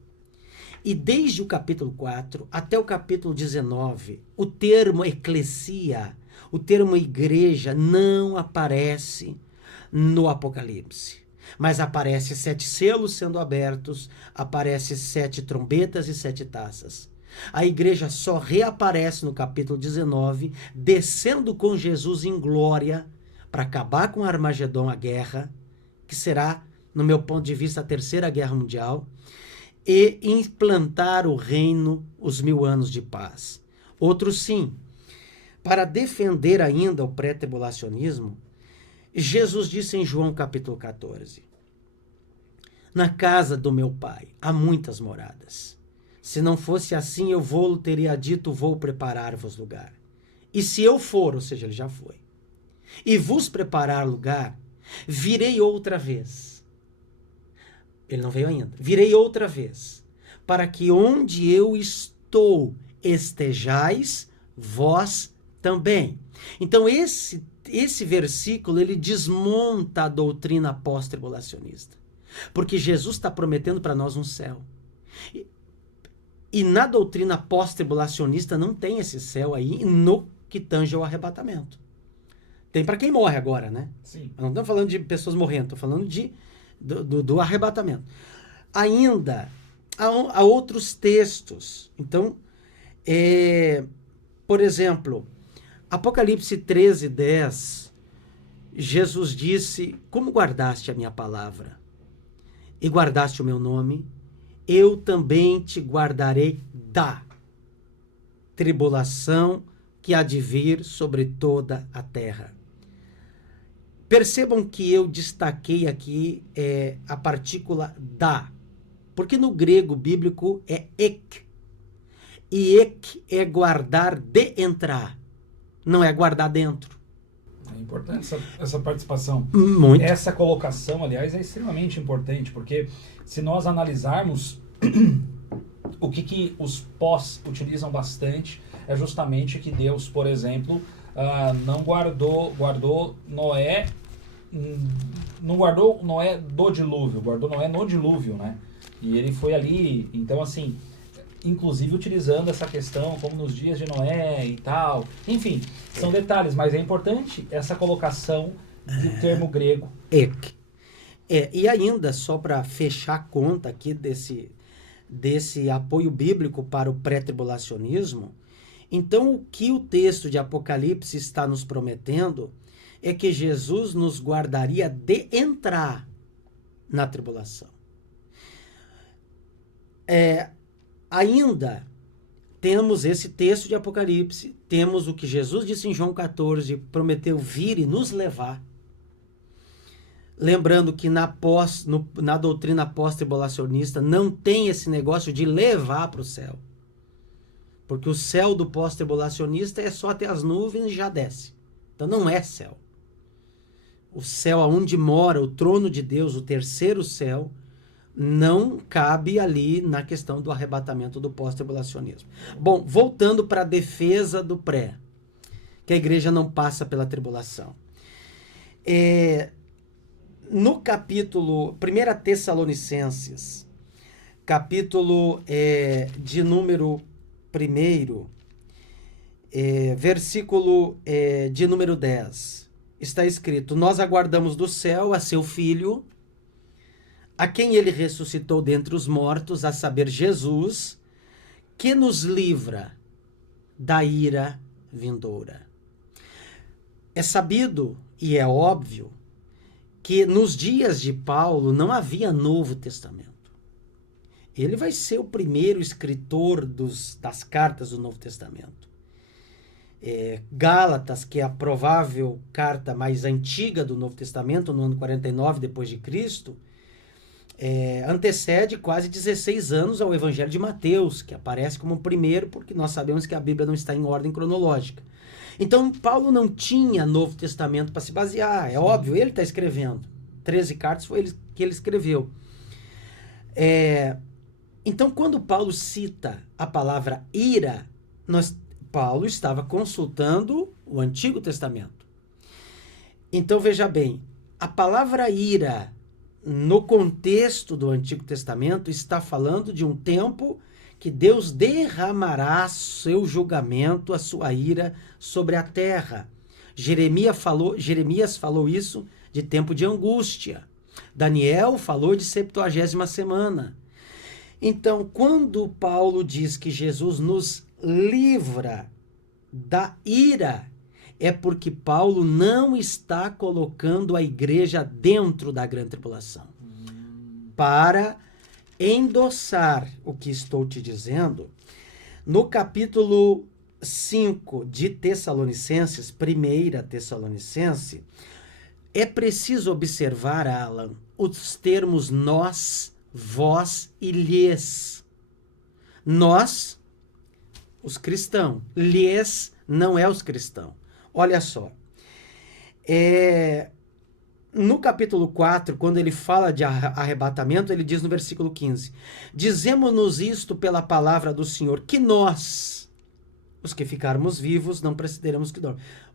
e desde o capítulo 4 até o capítulo 19, o termo eclesia, o termo igreja, não aparece no Apocalipse. Mas aparece 7 selos sendo abertos, aparece 7 trombetas e 7 taças. A igreja só reaparece no capítulo 19, descendo com Jesus em glória para acabar com Armagedon, a guerra, que será, no meu ponto de vista, a 3ª Guerra Mundial, e implantar o reino, os 1000 anos de paz. Outros sim, para defender ainda o pré-tribulacionismo, Jesus disse em João capítulo 14, na casa do meu pai há muitas moradas. Se não fosse assim, eu teria dito, vou preparar-vos lugar. E se eu for, ou seja, ele já foi, e vos preparar lugar, virei outra vez. Ele não veio ainda. Virei outra vez, para que onde eu estou estejais vós também. Então esse versículo, ele desmonta a doutrina pós-tribulacionista. Porque Jesus está prometendo para nós um céu. E na doutrina pós-tribulacionista não tem esse céu aí no que tange ao arrebatamento. Tem para quem morre agora, né? Sim. Eu não estou falando de pessoas morrendo, estou falando do arrebatamento. Ainda há outros textos. Então, por exemplo, Apocalipse 13:10, Jesus disse, como guardaste a minha palavra e guardaste o meu nome, eu também te guardarei da tribulação que há de vir sobre toda a terra. Percebam que eu destaquei aqui a partícula da, porque no grego bíblico é ek. E ek é guardar de entrar, não é guardar dentro. É importante essa participação. Muito. Essa colocação, aliás, é extremamente importante, porque se nós analisarmos o que os pós utilizam bastante, é justamente que Deus, por exemplo, não guardou Noé, não guardou Noé do dilúvio, guardou Noé no dilúvio, né? E ele foi ali, então assim, inclusive utilizando essa questão como nos dias de Noé e tal. Enfim, são detalhes, mas é importante essa colocação do termo grego. Ek. E ainda, só para fechar a conta aqui desse apoio bíblico para o pré-tribulacionismo, então o que o texto de Apocalipse está nos prometendo é que Jesus nos guardaria de entrar na tribulação. Ainda temos esse texto de Apocalipse, temos o que Jesus disse em João 14, prometeu vir e nos levar. Lembrando que na doutrina pós-tribulacionista não tem esse negócio de levar para o céu. Porque o céu do pós-tribulacionista é só até as nuvens e já desce. Então não é céu. O céu onde mora o trono de Deus, o terceiro céu, não cabe ali na questão do arrebatamento do pós-tribulacionismo. Bom, voltando para a defesa do pré, que a igreja não passa pela tribulação. No capítulo 1 Tessalonicenses, capítulo de número 1, versículo de número 10, está escrito: nós aguardamos do céu a seu Filho, a quem ele ressuscitou dentre os mortos, a saber, Jesus, que nos livra da ira vindoura. É sabido e é óbvio que nos dias de Paulo não havia Novo Testamento. Ele vai ser o primeiro escritor das cartas do Novo Testamento. Gálatas, que é a provável carta mais antiga do Novo Testamento, no ano 49 depois de Cristo, antecede quase 16 anos ao Evangelho de Mateus, que aparece como o primeiro, porque nós sabemos que a Bíblia não está em ordem cronológica. Então, Paulo não tinha Novo Testamento para se basear, é óbvio, ele está escrevendo. 13 cartas foi ele que ele escreveu. Então, quando Paulo cita a palavra ira, Paulo estava consultando o Antigo Testamento. Então, veja bem, a palavra ira, no contexto do Antigo Testamento, está falando de um tempo que Deus derramará seu julgamento, a sua ira sobre a terra. Jeremias falou isso de tempo de angústia. Daniel falou de 70ª semana. Então, quando Paulo diz que Jesus nos livra da ira, é porque Paulo não está colocando a igreja dentro da grande tribulação. Para endossar o que estou te dizendo, no capítulo 5 de Tessalonicenses, 1 Tessalonicense, É preciso observar, Alan, os termos nós, vós e lhes. Nós, os cristãos. Lhes não é os cristãos. Olha só. No capítulo 4, quando ele fala de arrebatamento, ele diz no versículo 15: Dizemos-nos isto pela palavra do Senhor, que nós, os que ficarmos vivos, não precederemos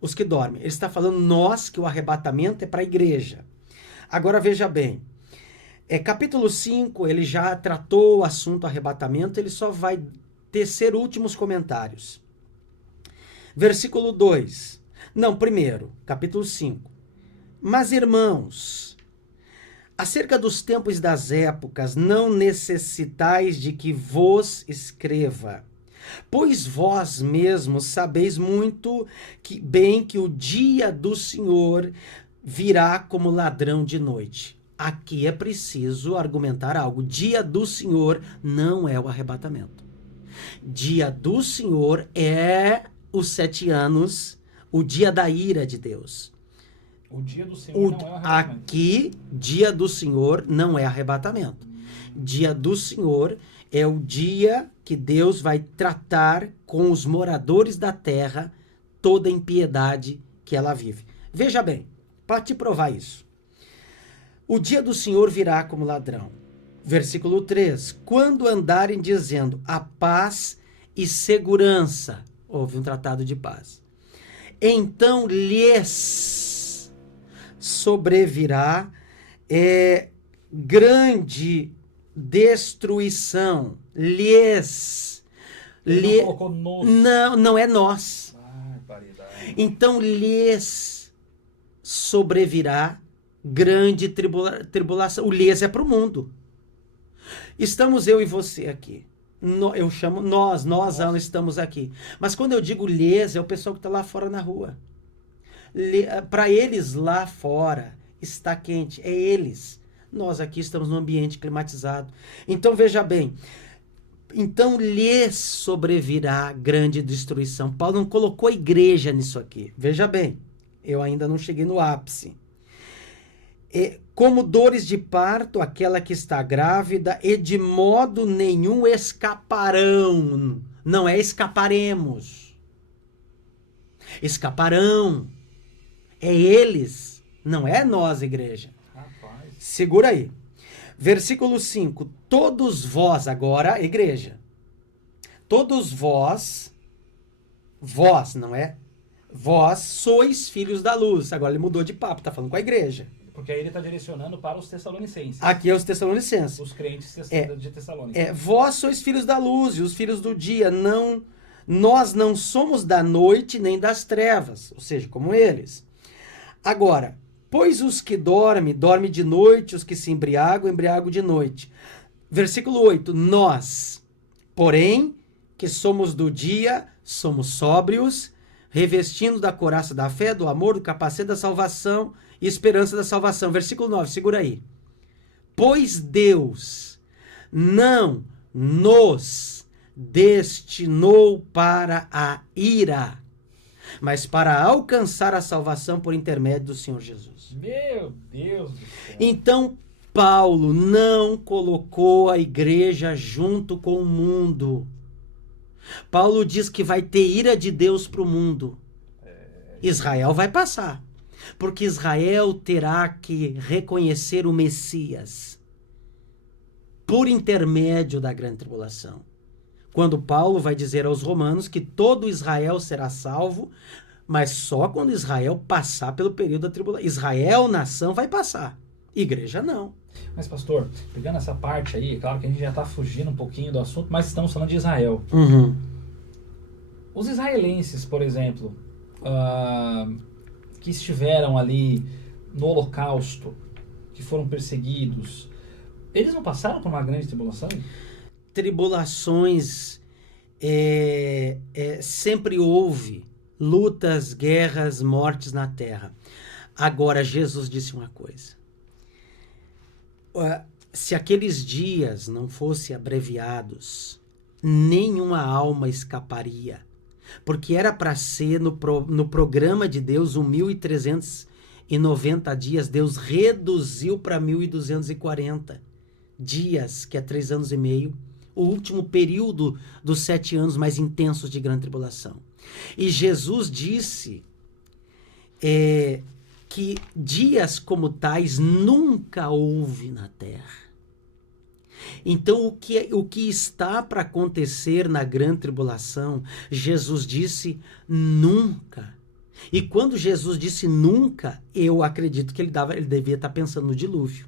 os que dormem. Ele está falando nós, que o arrebatamento é para a igreja. Agora veja bem, capítulo 5, ele já tratou o assunto arrebatamento, ele só vai tecer últimos comentários. Versículo 2. Não, primeiro, capítulo 5. Mas, irmãos, acerca dos tempos e das épocas, não necessitais de que vos escreva, pois vós mesmos sabeis muito bem que o dia do Senhor virá como ladrão de noite. Aqui é preciso argumentar algo. Dia do Senhor não é o arrebatamento. Dia do Senhor é os 7 anos, o dia da ira de Deus. O dia do Senhor não é o arrebatamento. Aqui, dia do Senhor não é arrebatamento. Dia do Senhor é o dia que Deus vai tratar com os moradores da terra toda a impiedade que ela vive. Veja bem, para te provar isso. O dia do Senhor virá como ladrão. Versículo 3. Quando andarem dizendo a paz e segurança, houve um tratado de paz, então lhes sobrevirá grande destruição. Ele não colocou nos. Não é nós. Então lhes sobrevirá grande tribulação. O lhes é para o mundo. Estamos eu e você aqui. Eu chamo nós estamos aqui. Mas quando eu digo lhes, é o pessoal que está lá fora na rua. Para eles lá fora está quente, é eles. Nós aqui estamos num ambiente climatizado. Então veja bem, então lhes sobrevirá grande destruição. Paulo não colocou a igreja nisso aqui. Veja bem, eu ainda não cheguei no ápice. Como dores de parto, aquela que está grávida, e de modo nenhum escaparão. Não é escaparemos. Escaparão. É eles, não é nós, igreja. Rapaz. Segura aí. Versículo 5. Todos vós, agora, igreja. Todos vós, não é? Vós sois filhos da luz. Agora ele mudou de papo, tá falando com a igreja. Porque aí ele está direcionando para os Tessalonicenses. Aqui é os Tessalonicenses. Os crentes de Tessalônica. Vós sois filhos da luz e os filhos do dia. Nós não somos da noite nem das trevas, ou seja, como eles. Agora, pois os que dormem de noite, os que se embriagam de noite. Versículo 8. Nós, porém, que somos do dia, somos sóbrios, revestindo da couraça da fé, do amor, do capacete da salvação e esperança da salvação. Versículo 9, segura aí. Pois Deus não nos destinou para a ira, mas para alcançar a salvação por intermédio do Senhor Jesus. Meu Deus do céu. Então, Paulo não colocou a igreja junto com o mundo. Paulo diz que vai ter ira de Deus para o mundo. Israel vai passar, porque Israel terá que reconhecer o Messias por intermédio da grande tribulação. Quando Paulo vai dizer aos romanos que todo Israel será salvo, mas só quando Israel passar pelo período da tribulação. Israel, nação, vai passar. Igreja, não. Mas, pastor, pegando essa parte aí, claro que a gente já está fugindo um pouquinho do assunto, mas estamos falando de Israel. Uhum. Os israelenses, por exemplo, que estiveram ali no Holocausto, que foram perseguidos, eles não passaram por uma grande tribulação? Tribulações, sempre houve lutas, guerras, mortes na terra. Agora, Jesus disse uma coisa. Se aqueles dias não fossem abreviados, nenhuma alma escaparia. Porque era para ser no programa de Deus 1300 Em 90 dias, Deus reduziu para 1.240 dias, que é 3 anos e meio, o último período dos 7 anos mais intensos de grande tribulação. E Jesus disse que dias como tais nunca houve na terra. Então, o que está para acontecer na grande tribulação, Jesus disse nunca. E quando Jesus disse nunca, eu acredito que ele devia estar pensando no dilúvio.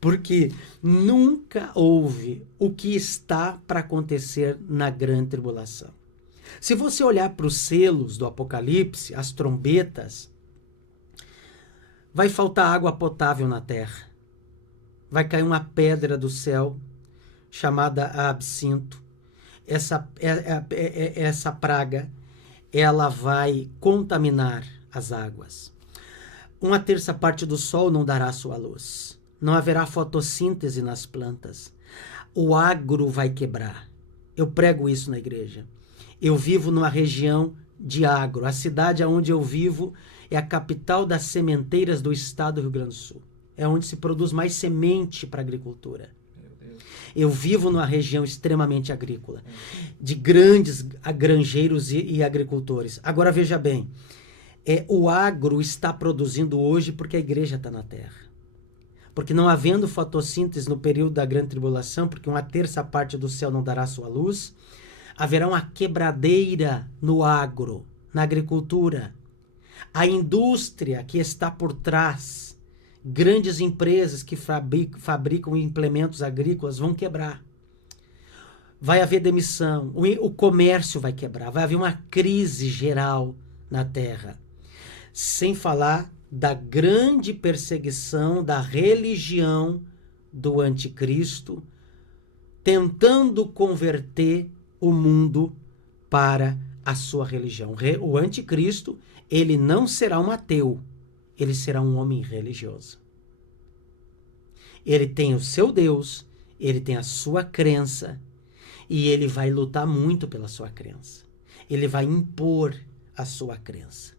Porque nunca houve o que está para acontecer na grande tribulação. Se você olhar para os selos do Apocalipse, as trombetas, vai faltar água potável na terra. Vai cair uma pedra do céu, chamada absinto. Essa praga, ela vai contaminar as águas. 1/3 do sol não dará sua luz. Não haverá fotossíntese nas plantas. O agro vai quebrar. Eu prego isso na igreja. Eu vivo numa região de agro. A cidade onde eu vivo é a capital das sementeiras do estado do Rio Grande do Sul. É onde se produz mais semente para a agricultura. Eu vivo numa região extremamente agrícola, de grandes granjeiros e agricultores. Agora veja bem, o agro está produzindo hoje porque a igreja está na terra. Porque não havendo fotossíntese no período da grande tribulação, porque 1/3 do céu não dará sua luz, haverá uma quebradeira no agro, na agricultura. A indústria que está por trás, grandes empresas que fabricam implementos agrícolas vão quebrar. Vai haver demissão, o comércio vai quebrar, vai haver uma crise geral na terra. Sem falar da grande perseguição da religião do anticristo, tentando converter o mundo para a sua religião. O anticristo, ele não será um ateu, ele será um homem religioso. Ele tem o seu Deus, ele tem a sua crença, e ele vai lutar muito pela sua crença. Ele vai impor a sua crença.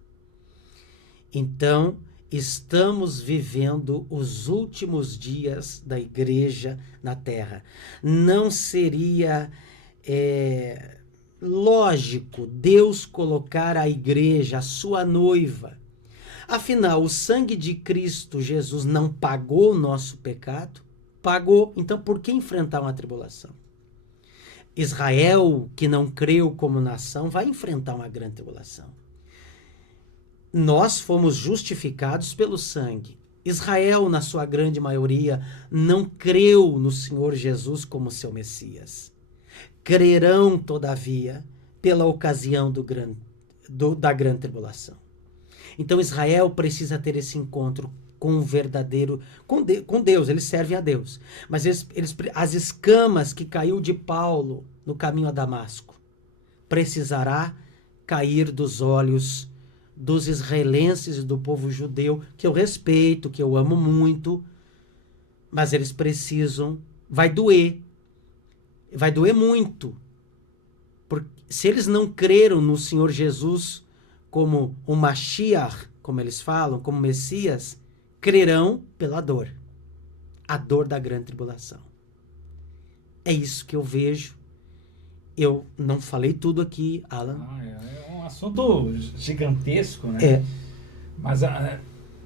Então, estamos vivendo os últimos dias da igreja na terra. Não seria lógico Deus colocar a igreja, a sua noiva. Afinal, o sangue de Cristo Jesus não pagou o nosso pecado? Pagou. Então, por que enfrentar uma tribulação? Israel, que não creu como nação, vai enfrentar uma grande tribulação. Nós fomos justificados pelo sangue. Israel, na sua grande maioria, não creu no Senhor Jesus como seu Messias. Crerão, todavia, pela ocasião da grande tribulação. Então Israel precisa ter esse encontro com o verdadeiro, com Deus, eles servem a Deus. Mas as escamas que caiu de Paulo no caminho a Damasco, precisará cair dos olhos dos israelenses e do povo judeu, que eu respeito, que eu amo muito, mas eles precisam, vai doer muito, porque se eles não creram no Senhor Jesus como o Mashiach, como eles falam, como Messias, crerão pela dor, a dor da grande tribulação. É isso que eu vejo. Eu não falei tudo aqui, Alan. É um assunto gigantesco, né? Mas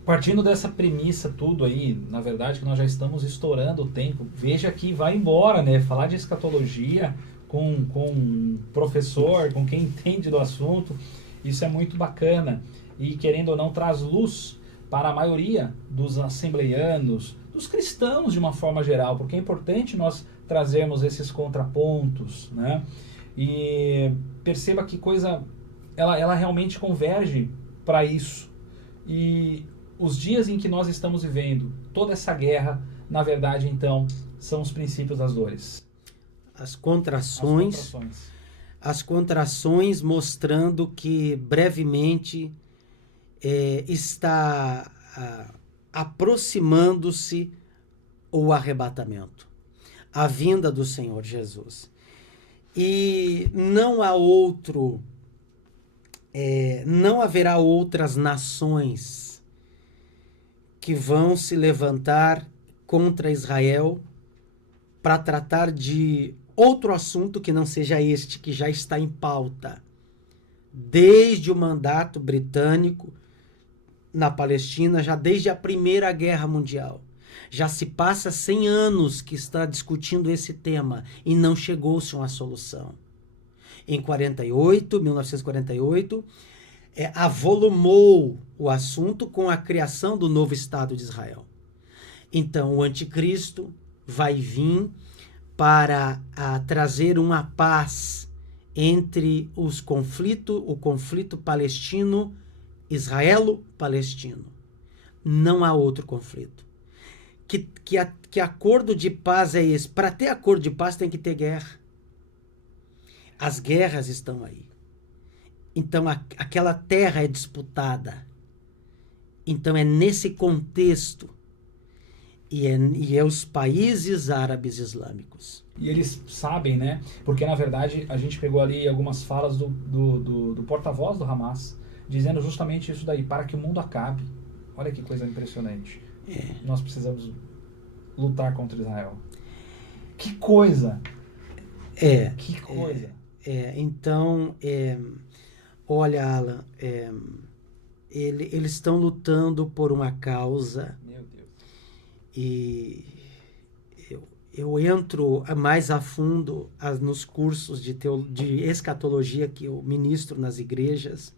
partindo dessa premissa tudo aí, na verdade que nós já estamos estourando o tempo. Veja que vai embora, né? Falar de escatologia com um professor, com quem entende do assunto, isso é muito bacana. E querendo ou não, traz luz para a maioria dos assembleianos, dos cristãos de uma forma geral, porque é importante nós trazermos esses contrapontos, né? E perceba que ela realmente converge para isso. E os dias em que nós estamos vivendo, toda essa guerra, na verdade, então, são os princípios das dores. As contrações mostrando que brevemente está aproximando-se o arrebatamento, a vinda do Senhor Jesus. E não haverá outras nações que vão se levantar contra Israel para tratar de outro assunto que não seja este, que já está em pauta desde o mandato britânico na Palestina, já desde a Primeira Guerra Mundial. Já se passa 100 anos que está discutindo esse tema e não chegou-se a uma solução. Em 1948, avolumou o assunto com a criação do novo Estado de Israel. Então, o anticristo vai vir para trazer uma paz entre o conflito palestino-israelo-palestino. Não há outro conflito. Que acordo de paz é esse? Para ter acordo de paz tem que ter guerra. As guerras estão aí. Então, aquela terra é disputada. Então, é nesse contexto. E é os países árabes islâmicos. E eles sabem, né? Porque, na verdade, a gente pegou ali algumas falas do porta-voz do Hamas, dizendo justamente isso daí, para que o mundo acabe. Olha que coisa impressionante. Nós precisamos lutar contra Israel. Que coisa! Que coisa! Então, olha, Alan, eles estão lutando por uma causa. Meu Deus. E eu entro mais a fundo nos cursos de escatologia que eu ministro nas igrejas.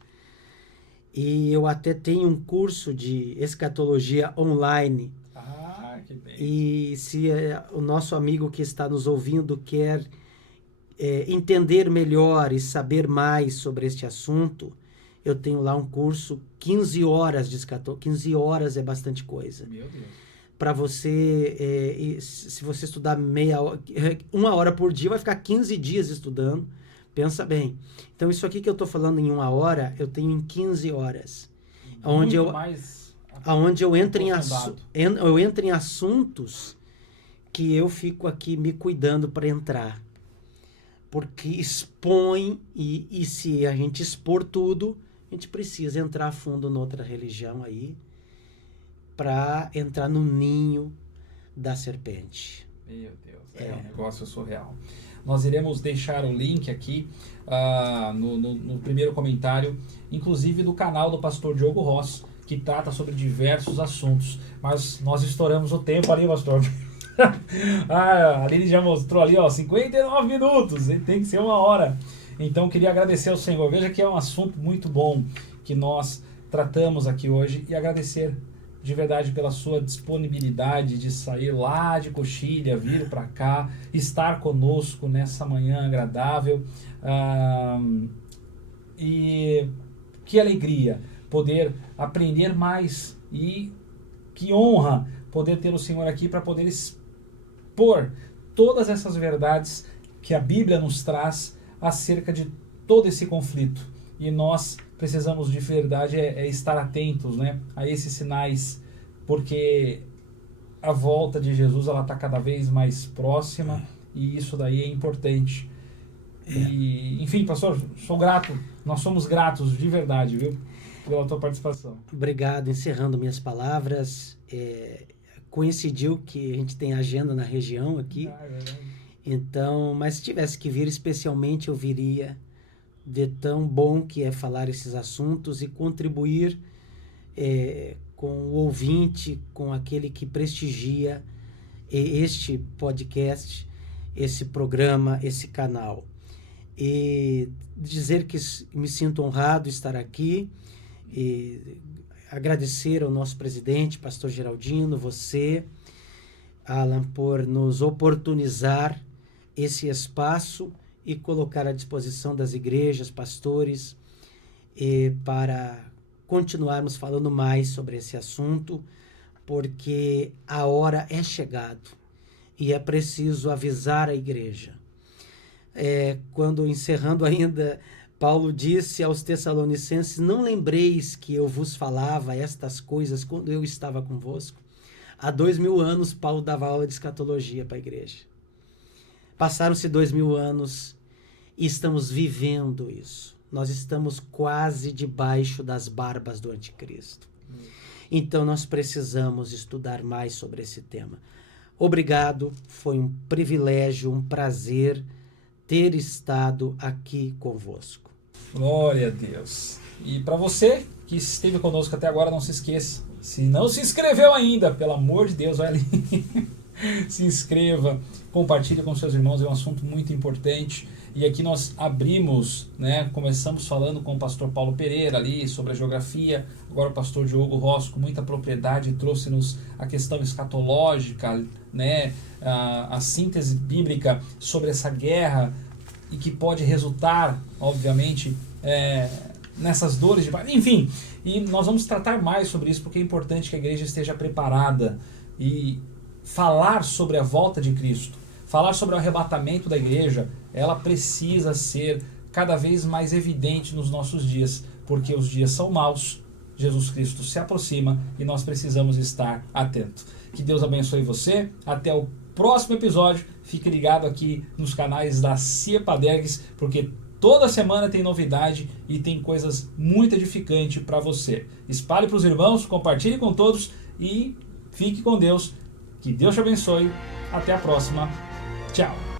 E eu até tenho um curso de escatologia online. Ah, que bem. E se o nosso amigo que está nos ouvindo quer entender melhor e saber mais sobre este assunto, eu tenho lá um curso, 15 horas de escatologia. 15 horas é bastante coisa. Meu Deus. Para você, se você estudar uma hora por dia, vai ficar 15 dias estudando. Pensa bem. Então, isso aqui que eu estou falando em uma hora, eu tenho em 15 horas. Onde eu entro em assuntos que eu fico aqui me cuidando para entrar. Porque expõe, e se a gente expor tudo, a gente precisa entrar a fundo noutra religião aí, para entrar no ninho da serpente. Meu Deus, é um negócio surreal. Nós iremos deixar o link aqui no primeiro comentário, inclusive do canal do pastor Diogo Ross, que trata sobre diversos assuntos. Mas nós estouramos o tempo ali, pastor. A Aline já mostrou ali, 59 minutos, tem que ser uma hora. Então, queria agradecer ao Senhor. Veja que é um assunto muito bom que nós tratamos aqui hoje, e agradecer de verdade pela sua disponibilidade de sair lá de Coxilha, vir para cá, estar conosco nessa manhã agradável. E que alegria poder aprender mais, e que honra poder ter o Senhor aqui para poder expor todas essas verdades que a Bíblia nos traz acerca de todo esse conflito. E nós precisamos de verdade estar atentos, né, a esses sinais, porque a volta de Jesus está cada vez mais próxima, e isso daí é importante. E, enfim, pastor, sou grato, nós somos gratos de verdade, viu, pela tua participação. Obrigado. Encerrando minhas palavras, coincidiu que a gente tem agenda na região aqui, então, mas se tivesse que vir especialmente, eu viria, de tão bom que é falar esses assuntos e contribuir com o ouvinte, com aquele que prestigia este podcast, esse programa, esse canal. E dizer que me sinto honrado estar aqui, e agradecer ao nosso presidente, pastor Geraldino, você, Alan, por nos oportunizar esse espaço e colocar à disposição das igrejas, pastores, para continuarmos falando mais sobre esse assunto, porque a hora é chegado e é preciso avisar a igreja. Quando, encerrando ainda, Paulo disse aos Tessalonicenses: não lembreis que eu vos falava estas coisas quando eu estava convosco. Há 2000 anos Paulo dava aula de escatologia para a igreja. Passaram-se 2000 anos e estamos vivendo isso. Nós estamos quase debaixo das barbas do anticristo. Então nós precisamos estudar mais sobre esse tema. Obrigado, foi um privilégio, um prazer ter estado aqui convosco. Glória a Deus. E para você que esteve conosco até agora, não se esqueça, se não se inscreveu ainda, pelo amor de Deus, vai ali, se inscreva, compartilhe com seus irmãos, é um assunto muito importante. E aqui nós abrimos, começamos falando com o pastor Paulo Pereira ali sobre a geografia, agora o pastor Diogo Rossi com muita propriedade trouxe-nos a questão escatológica, a síntese bíblica sobre essa guerra e que pode resultar, obviamente, nessas dores de... Enfim, e nós vamos tratar mais sobre isso porque é importante que a igreja esteja preparada e falar sobre a volta de Cristo, falar sobre o arrebatamento da igreja, ela precisa ser cada vez mais evidente nos nossos dias, porque os dias são maus, Jesus Cristo se aproxima e nós precisamos estar atentos. Que Deus abençoe você, até o próximo episódio, fique ligado aqui nos canais da Ciepadergues, porque toda semana tem novidade e tem coisas muito edificantes para você. Espalhe para os irmãos, compartilhe com todos e fique com Deus. Que Deus te abençoe. Até a próxima. Tchau.